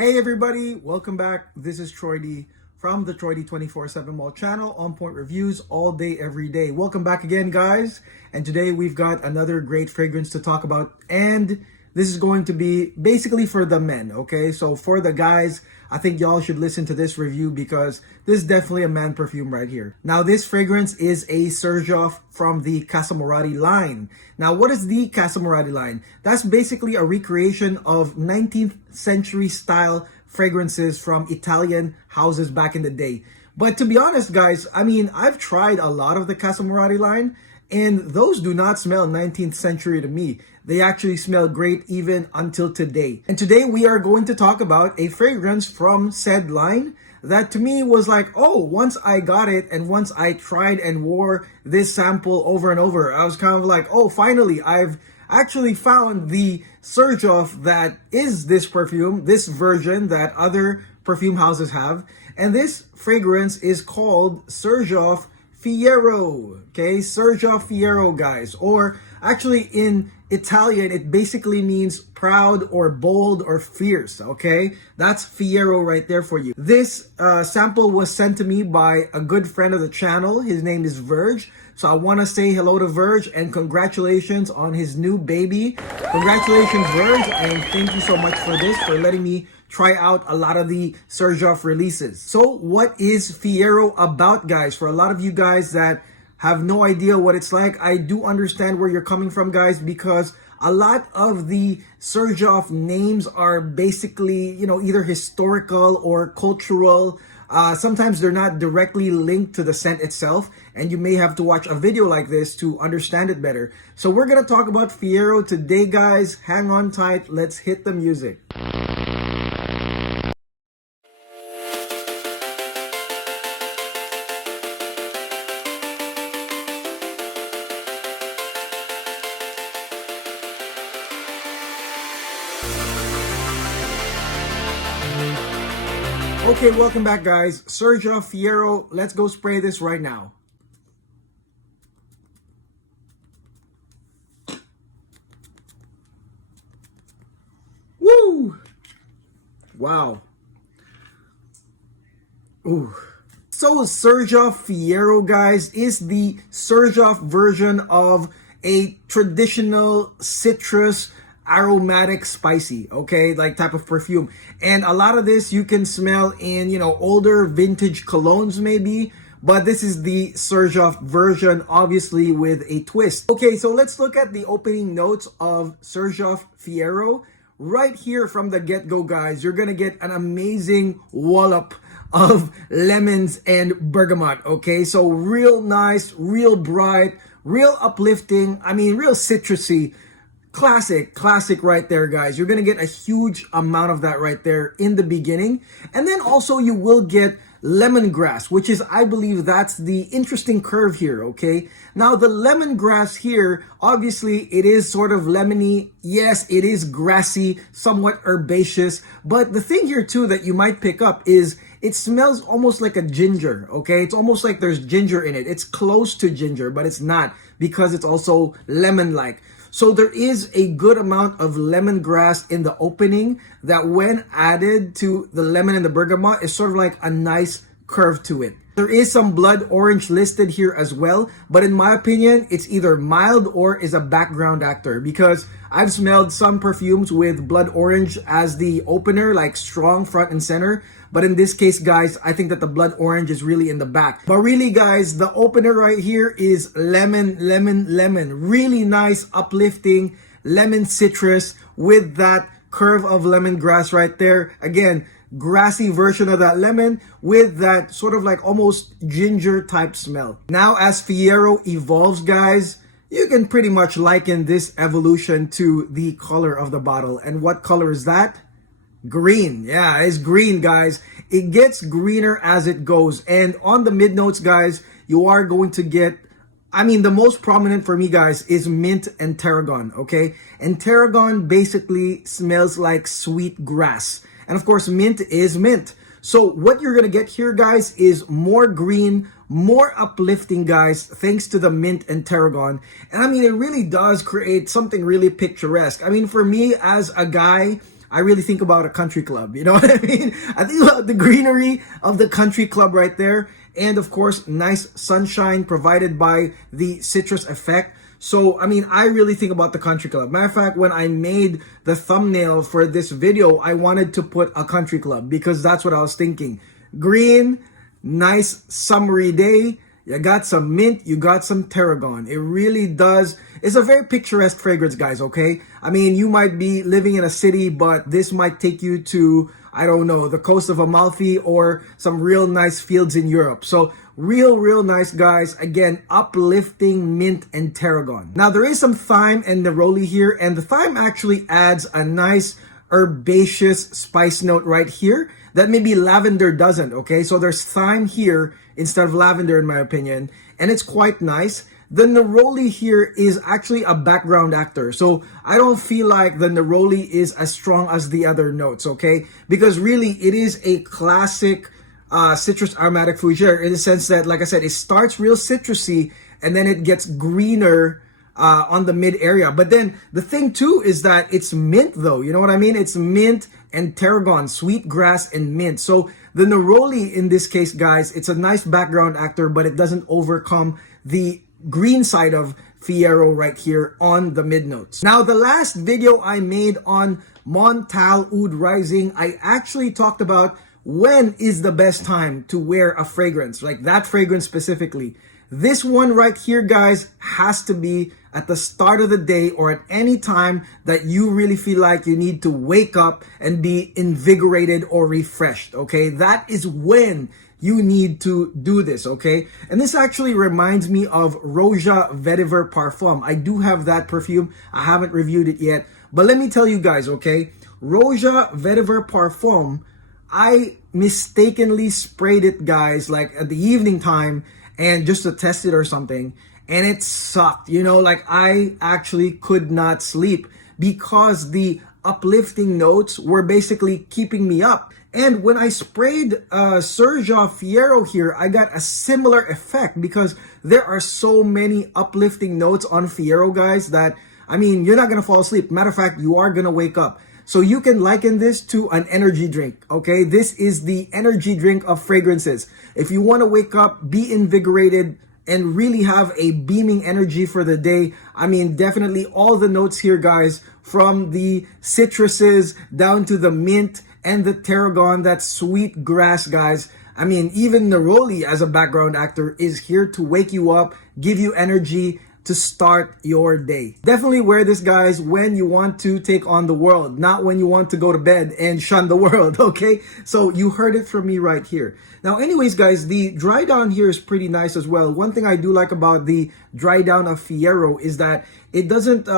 Hey everybody, welcome back. This is Troy D from the Troy D 24/7 Mall channel, on point reviews all day, every day. Welcome back again, guys. And today we've got another great fragrance to talk about. And this is going to be basically for the men, okay? So for the guys, I think y'all should listen to this review because this is definitely a man perfume right here. Now, this fragrance is a Xerjoff from the Casamorati line. Now, what is the Casamorati line? That's basically a recreation of 19th century style fragrances from Italian houses back in the day. But to be honest, guys, I mean, I've tried a lot of the Casamorati line, and those do not smell 19th century to me. They actually smell great even until today. And today we are going to talk about a fragrance from said line that to me was like, oh, once I got it and once I tried and wore this sample over and over, I was kind of like, oh, finally, I've actually found the Xerjoff that is this perfume, this version that other perfume houses have. And this fragrance is called Xerjoff Fiero, okay? Xerjoff Fiero, guys. Or actually in Italian, it basically means proud or bold or fierce, okay? That's Fiero right there for you. This sample was sent to me by a good friend of the channel. His name is Verge. So I want to say hello to Verge and congratulations on his new baby. Congratulations, Verge, and thank you so much for this, for letting me try out a lot of the Xerjoff releases. So what is Fiero about, guys? For a lot of you guys that have no idea what it's like, I do understand where you're coming from, guys, because a lot of the Xerjoff names are basically, you know, either historical or cultural. Sometimes they're not directly linked to the scent itself, and you may have to watch a video like this to understand it better. So we're going to talk about Fiero today, guys. Hang on tight. Let's hit the music. Okay, welcome back, guys. Xerjoff Fiero. Let's go spray this right now. Woo! Wow. Ooh. So Xerjoff Fiero, guys, is the Xerjoff version of a traditional citrus aromatic spicy, okay, like type of perfume. And a lot of this you can smell in, you know, older vintage colognes maybe, but this is the Xerjoff version, obviously with a twist. Okay, so let's look at the opening notes of Xerjoff Fiero. Right here from the get-go, guys, you're gonna get an amazing wallop of lemons and bergamot, okay? So real nice, real bright, real uplifting, I mean, real citrusy. Classic right there, guys. You're gonna get a huge amount of that right there in the beginning. And then also you will get lemongrass, which is, I believe, that's the interesting curve here, okay? Now the lemongrass here, obviously it is sort of lemony. Yes, it is grassy, somewhat herbaceous. But the thing here too that you might pick up is it smells almost like a ginger, okay? It's almost like there's ginger in it. It's close to ginger, but it's not because it's also lemon-like. So there is a good amount of lemongrass in the opening that when added to the lemon and the bergamot is sort of like a nice curve to it. There is some blood orange listed here as well, but in my opinion, it's either mild or is a background actor because I've smelled some perfumes with blood orange as the opener, like strong front and center. But in this case, guys, I think that the blood orange is really in the back. But really, guys, the opener right here is lemon, lemon, lemon. Really nice, uplifting lemon citrus with that curve of lemongrass right there. Again, grassy version of that lemon with that sort of like almost ginger type smell. Now, as Fiero evolves, guys, you can pretty much liken this evolution to the color of the bottle. And what color is that? Green. Yeah, it's green, guys. It gets greener as it goes. And on the mid notes, guys, you are going to get, I mean, the most prominent for me, guys, is mint and tarragon, okay? And tarragon basically smells like sweet grass. And of course, mint is mint. So what you're going to get here, guys, is more green, more uplifting, guys, thanks to the mint and tarragon. And I mean, it really does create something really picturesque. I mean, for me as a guy, I really think about a country club. You know what I mean? I think about the greenery of the country club right there. And of course, nice sunshine provided by the citrus effect. So, I mean, I really think about the country club. Matter of fact, when I made the thumbnail for this video, I wanted to put a country club because that's what I was thinking. Green, nice summery day. You got some mint, you got some tarragon. It really does. It's a very picturesque fragrance, guys, okay? I mean, you might be living in a city, but this might take you to, I don't know, the coast of Amalfi or some real nice fields in Europe. So real nice, guys. Again, uplifting mint and tarragon. Now, there is some thyme and neroli here, and the thyme actually adds a nice herbaceous spice note right here that maybe lavender doesn't, okay? So there's thyme here instead of lavender in my opinion, and it's quite nice. The neroli here is actually a background actor, so I don't feel like the neroli is as strong as the other notes, okay? Because really, it is a classic citrus aromatic fougere in the sense that, like I said, it starts real citrusy and then it gets greener on the mid area. But then the thing too is that it's mint though, you know what I mean? It's mint and tarragon, sweet grass and mint. So the neroli in this case, guys, it's a nice background actor, but it doesn't overcome the green side of Fiero right here on the mid notes. Now, the last video I made on Montal Oud Rising, I actually talked about when is the best time to wear a fragrance, like that fragrance specifically. This one right here, guys, has to be at the start of the day or at any time that you really feel like you need to wake up and be invigorated or refreshed, okay? That is when you need to do this, okay? And this actually reminds me of Roja Vetiver Parfum. I do have that perfume. I haven't reviewed it yet. But let me tell you guys, okay? Roja Vetiver Parfum, I mistakenly sprayed it, guys, like at the evening time and just to test it or something. And it sucked, you know, like I actually could not sleep because the uplifting notes were basically keeping me up. And when I sprayed Xerjoff Fiero here, I got a similar effect because there are so many uplifting notes on Fiero, guys, that, I mean, you're not going to fall asleep. Matter of fact, you are going to wake up. So you can liken this to an energy drink, okay? This is the energy drink of fragrances. If you want to wake up, be invigorated, and really have a beaming energy for the day, I mean, definitely all the notes here, guys, from the citruses down to the mint and the tarragon, that sweet grass, guys. I mean, even neroli as a background actor is here to wake you up, give you energy to start your day. Definitely wear this, guys, when you want to take on the world, not when you want to go to bed and shun the world, okay? So you heard it from me right here. Now, anyways, guys, the dry down here is pretty nice as well. One thing I do like about the dry down of Fiero is that it doesn't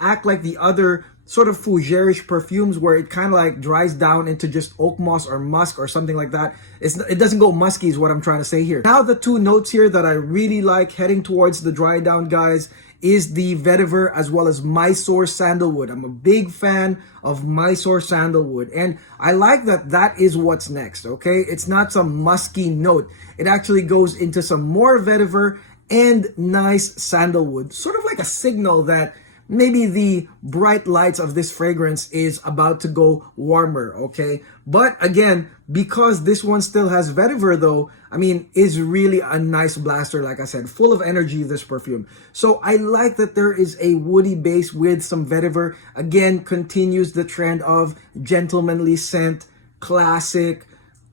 act like the other sort of fougere-ish perfumes where it kind of like dries down into just oak moss or musk or something like that. It doesn't go musky is what I'm trying to say here. Now, the two notes here that I really like heading towards the dry down, guys, is the vetiver as well as Mysore sandalwood. I'm a big fan of Mysore sandalwood, and I like that that is what's next, okay? It's not some musky note. It actually goes into some more vetiver and nice sandalwood, sort of like a signal that maybe the bright lights of this fragrance is about to go warmer, okay? But again, because this one still has vetiver though, I mean, is really a nice blaster, like I said, full of energy, this perfume. So I like that there is a woody base with some vetiver. Again, continues the trend of gentlemanly scent, classic,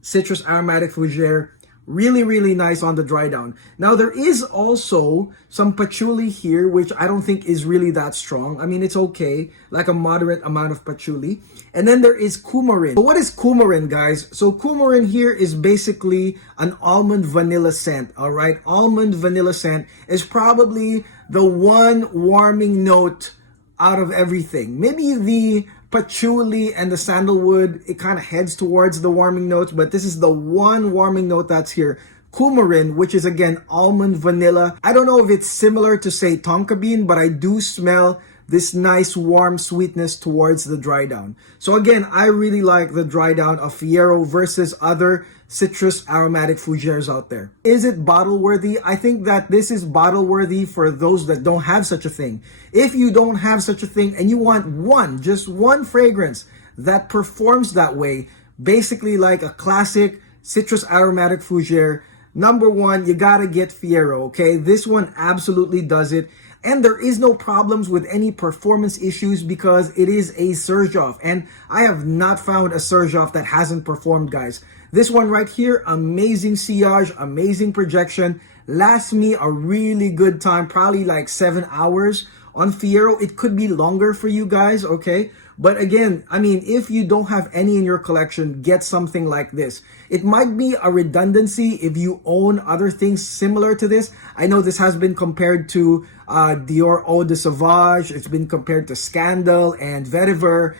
citrus aromatic fougere. Really nice on the dry down. Now, there is also some patchouli here, which I don't think is really that strong. I mean, it's okay, like a moderate amount of patchouli. And then there is coumarin. So what is coumarin, guys? So coumarin here is basically an almond vanilla scent, all right? Almond vanilla scent is probably the one warming note out of everything. Maybe the patchouli and the sandalwood, it kind of heads towards the warming notes, but this is the one warming note that's here. Coumarin, which is again almond vanilla. I don't know if it's similar to, say, tonka bean, but I do smell this nice warm sweetness towards the dry down. So again, I really like the dry down of Fiero versus other citrus aromatic fougères out there. Is it bottle worthy? I think that this is bottle worthy for those that don't have such a thing. If you don't have such a thing and you want one, just one fragrance that performs that way, basically like a classic citrus aromatic fougere, number one, you gotta get Fiero, okay? This one absolutely does it. And there is no problems with any performance issues because it is a Xerjoff. And I have not found a Xerjoff that hasn't performed, guys. This one right here, amazing sillage, amazing projection. Lasts me a really good time, probably like 7 hours. On Fiero, it could be longer for you guys, okay? But again, I mean, if you don't have any in your collection, get something like this. It might be a redundancy if you own other things similar to this. I know this has been compared to Dior Eau de Sauvage. It's been compared to Scandal and Vetiver.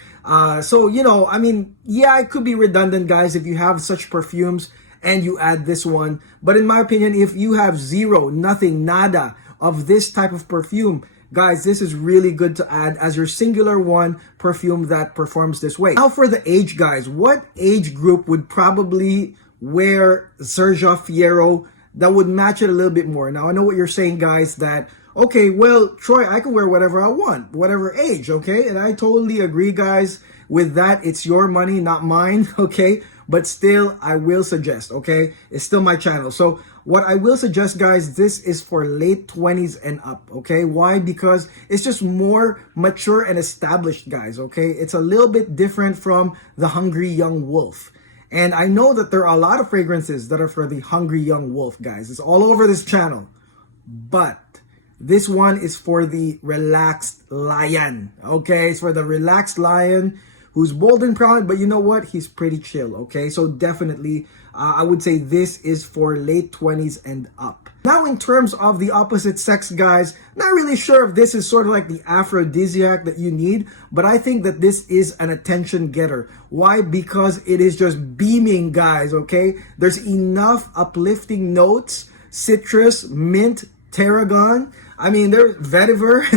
So, you know, I mean, yeah, it could be redundant, guys, if you have such perfumes and you add this one. But in my opinion, if you have zero, nothing, nada of this type of perfume, guys, this is really good to add as your singular one perfume that performs this way. Now for the age, guys, what age group would probably wear Xerjoff Fiero that would match it a little bit more? Now I know what you're saying, guys, that, okay, well, Troy, I can wear whatever I want, whatever age, okay? And I totally agree, guys, with that. It's your money, not mine, okay? But still, I will suggest, okay? It's still my channel. So what I will suggest, guys, this is for late 20s and up, okay? Why? Because it's just more mature and established, guys, okay? It's a little bit different from the Hungry Young Wolf. And I know that there are a lot of fragrances that are for the Hungry Young Wolf, guys. It's all over this channel. But this one is for the relaxed lion, okay? It's for the relaxed lion who's bold and proud, but you know what? He's pretty chill, okay? So definitely, I would say this is for late 20s and up. Now, in terms of the opposite sex, guys, not really sure if this is sort of like the aphrodisiac that you need, but I think that this is an attention getter. Why? Because it is just beaming, guys, okay? There's enough uplifting notes, citrus, mint, tarragon. I mean, there's vetiver.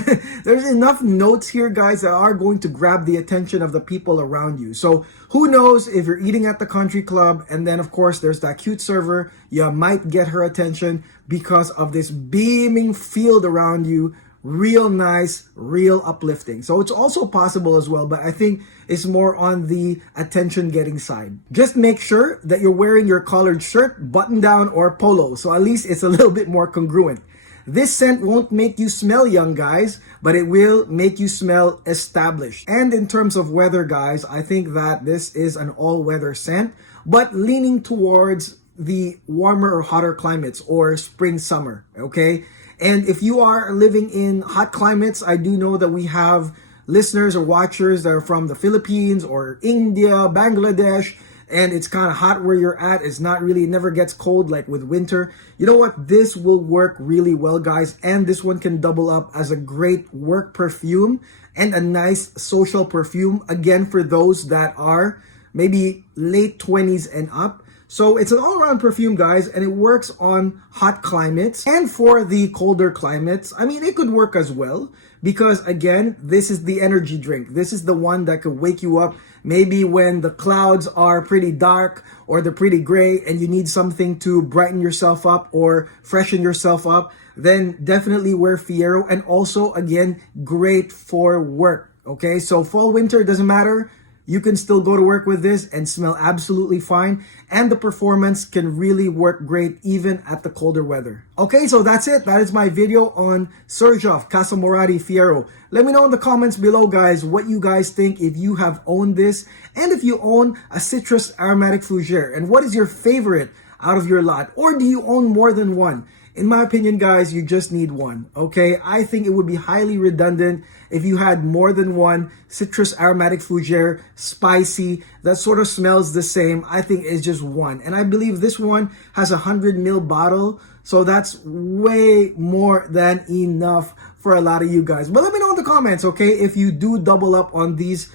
There's enough notes here, guys, that are going to grab the attention of the people around you. So who knows, if you're eating at the country club and then, of course, there's that cute server, you might get her attention because of this beaming field around you. Real nice, real uplifting. So it's also possible as well, but I think it's more on the attention getting side. Just make sure that you're wearing your collared shirt, button down, or polo. So at least it's a little bit more congruent. This scent won't make you smell young, guys, but it will make you smell established. And in terms of weather, guys, I think that this is an all-weather scent, but leaning towards the warmer or hotter climates or spring, summer, okay? And if you are living in hot climates, I do know that we have listeners or watchers that are from the Philippines or India, Bangladesh, and it's kind of hot where you're at. It's not really, it never gets cold like with winter. You know what? This will work really well, guys. And this one can double up as a great work perfume and a nice social perfume. Again, for those that are maybe late 20s and up. So it's an all-around perfume, guys, and it works on hot climates. And for the colder climates, I mean, it could work as well. Because again, this is the energy drink. This is the one that could wake you up maybe when the clouds are pretty dark or they're pretty gray and you need something to brighten yourself up or freshen yourself up. Then definitely wear Fiero. And also, again, great for work. Okay, so fall, winter, doesn't matter. You can still go to work with this and smell absolutely fine. And the performance can really work great even at the colder weather. Okay, so that's it. That is my video on Xerjoff Casamorati Fiero. Let me know in the comments below, guys, what you guys think if you have owned this. And if you own a citrus aromatic fougere. And what is your favorite out of your lot? Or do you own more than one? In my opinion, guys, you just need one, okay? I think it would be highly redundant if you had more than one citrus aromatic fougere, spicy, that sort of smells the same. I think it's just one. And I believe this one has a 100 ml bottle, so that's way more than enough for a lot of you guys. But let me know in the comments, okay, if you do double up on these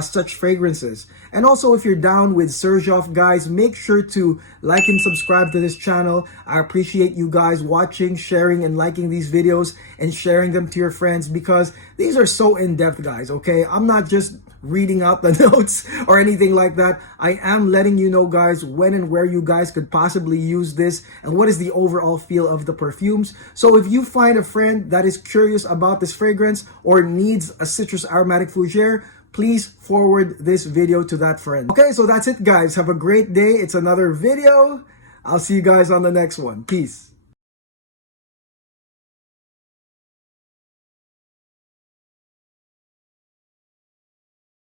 such fragrances. And also, if you're down with Xerjoff, guys, make sure to like and subscribe to this channel. I appreciate you guys watching, sharing, and liking these videos and sharing them to your friends because these are so in-depth, guys, okay? I'm not just reading out the notes or anything like that. I am letting you know, guys, when and where you guys could possibly use this and what is the overall feel of the perfumes. So if you find a friend that is curious about this fragrance or needs a citrus aromatic fougere, please forward this video to that friend. Okay, so that's it guys. Have a great day. It's another video. I'll see you guys on the next one. Peace.